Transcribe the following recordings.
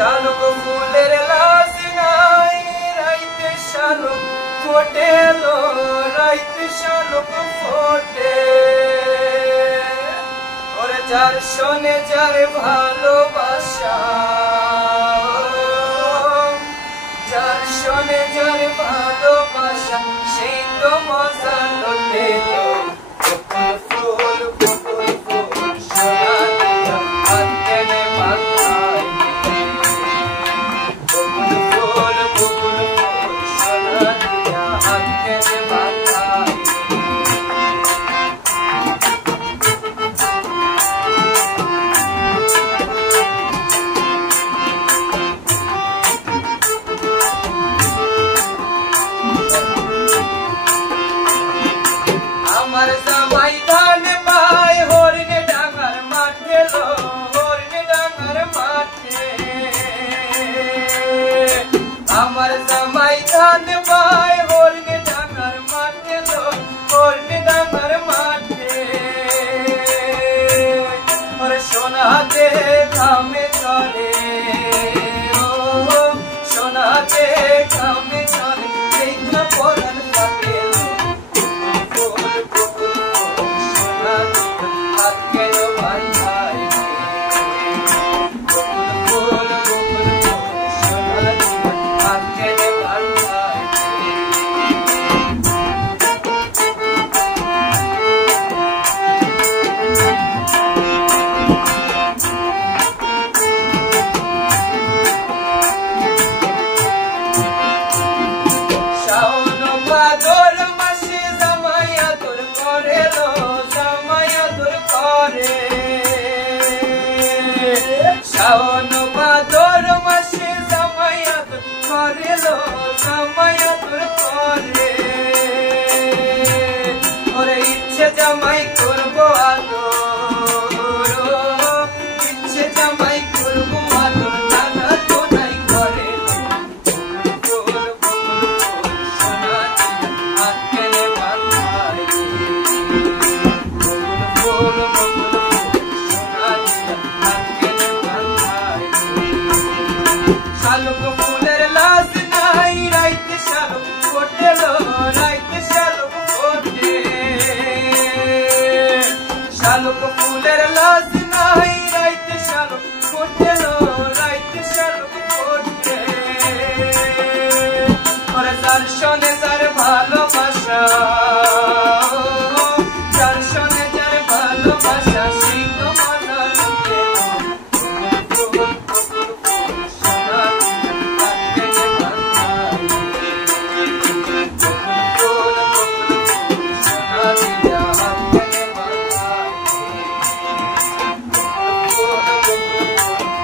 শালুক ফুলের লাজ নাই রাইতে শালুক ফোটেলো রাইতে শালুক ফোটে ওরে যার শোনে যার ভালোবাসা যার শোনে যার ভালোবাসা সেই তো মজা লোটে আমার জামাই ধান পায় হরিণে ডাঙার মাঠে লো হরিণে ডাঙার মাঠে আমার জামাই ধান পায় হরিণে ডাঙার মাঠে লো হরিণে ডাঙার মাঠে ওরে সোনাতে ঘামে চলে ও সোনাতে ঘামে চলে এইটা পরান থাকে শাওন ভাদর মাসে জামায়াত করে লো জামায়াত করে ওরে ইচ্ছে জামাই করবো আদর ইচ্ছে জামাই করবো আদর দাদা তো নাই করে সোনা আটকেলে বাঁধায় শালুক ফুলের লাজ নাই রাইতে শালুক ফোটেলো রাইতে শালুক ফোটে শালুক ফুলের লাজ নাই রাইতে শালুক ফোটেলো রাইতে শালুক ফোটে ওরে যার শোনে যার ভালোবাসা যার শোনে যার ভালোবাসা সেই তো মজা লোটে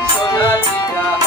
Sonadia